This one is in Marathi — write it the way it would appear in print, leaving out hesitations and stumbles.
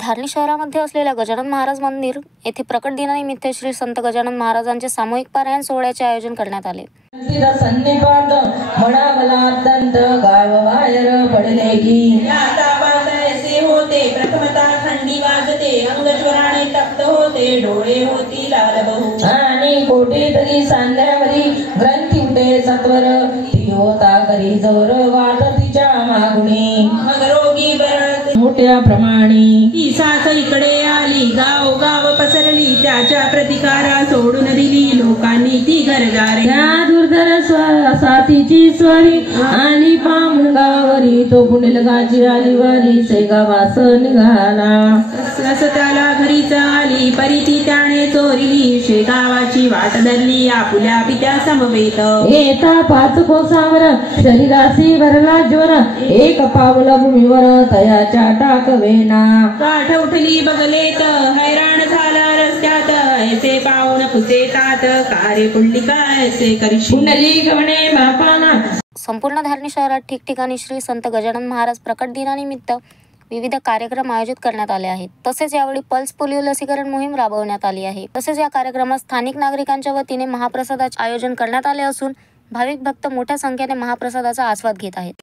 धारणी शहरामध्ये असलेल्या गजानन महाराज मंदिर येथे प्रकट दिनानिमित्त श्री संत गजानन महाराजांचे सामूहिक पारायण सोहळ्याचे आयोजन करण्यात आले. सन्निपात म्हणावला अत्यंत गाव बाहेर पडले की तापासे होते प्रथमता थंडी वाजते अंगज्वराने तप्त होते डोळे होती लाल बहु आणि कोठे तरी सांध्यावरी ग्रंथी उठे सत्वर ती होता करी जोर वाट तिच्या मागुणी मग रोगी बरळते मोठ्या प्रमाणे ही साथ इकडे आली गाव गाव पसरली त्याच्या प्रतिकारा सोडून दिली लोकांनी ती गरजारे त्या दुर्धर साथीची स्वरी आणि पामुंगावरी तो पुणेलगाची आलीवरी शेगावास निघाला रस त्याला घरीच आली परीती त्याने चोरली शेगावाची वाट धरली आपुल्या पित्या समवेत येता 5 कोसावर शरीरासी भरला ज्वर एक पावल भूमीवर तयाच्या टाकवेना काठ उठली बगलेत हैराण झाला रस्त्यात ऐसे पाऊन पुसेतात कार्य पुंडलिका ऐसे करशी पुंडलिक म्हणे बापाना. संपूर्ण धारणी शहरात ठिकठिकाणी श्री संत गजानन महाराज प्रकट दिनानिमित्त विविध कार्यक्रम आयोजित करण्यात आले आहेत. तसेच यावेळी पल्स पोलिओ लसीकरण मोहीम राबवण्यात आली आहे. तसेच या कार्यक्रमात स्थानिक नागरिकांच्या वतीने महाप्रसादाचे आयोजन करण्यात आले असून भाविक भक्त मोठ्या संख्येने महाप्रसादाचा आस्वाद घेत आहेत.